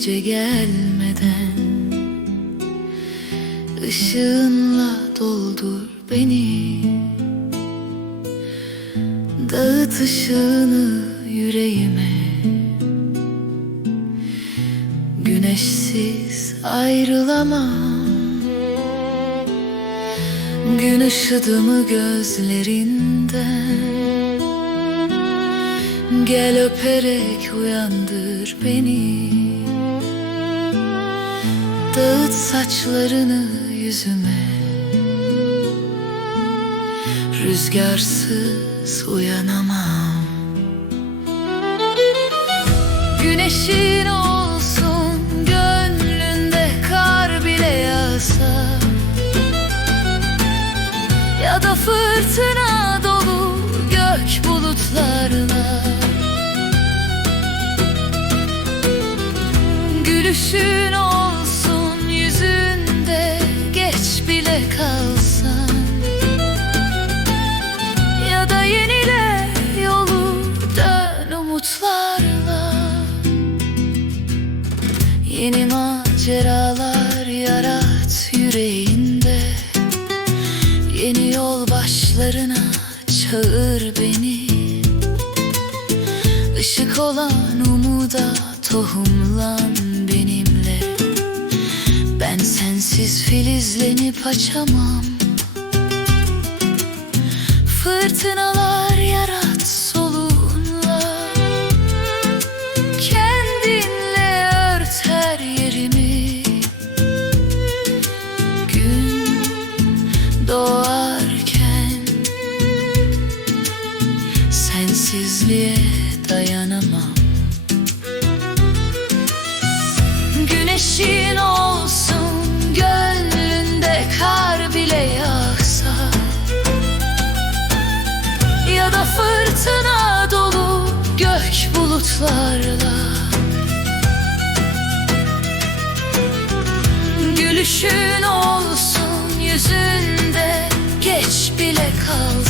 gece gelmeden ışığınla doldur beni. Dağıt ışığını yüreğime. Güneşsiz ayrılamam. Gün ışıdı gözlerinden. Gel öperek uyandır beni Dağıt saçlarını yüzüme. Rüzgarsız uyanamam. Güneşin olsun gönlünde kar bile yağsa. Ya da fırtına dolu gök bulutlarla Gülüşün olsun maceralar yarat yüreğinde. Yeni yol başlarına çağır beni. Işık olan umuda tohumlan benimle. Ben sensiz filizlenip açamam. Fırtınalar doğarken Sensizliğe dayanamam. Güneşin olsun gönlünde kar bile yağsa Ya da fırtına dolu gök bulutlarla Gülüşün olsun yüzünde geç bile kalsa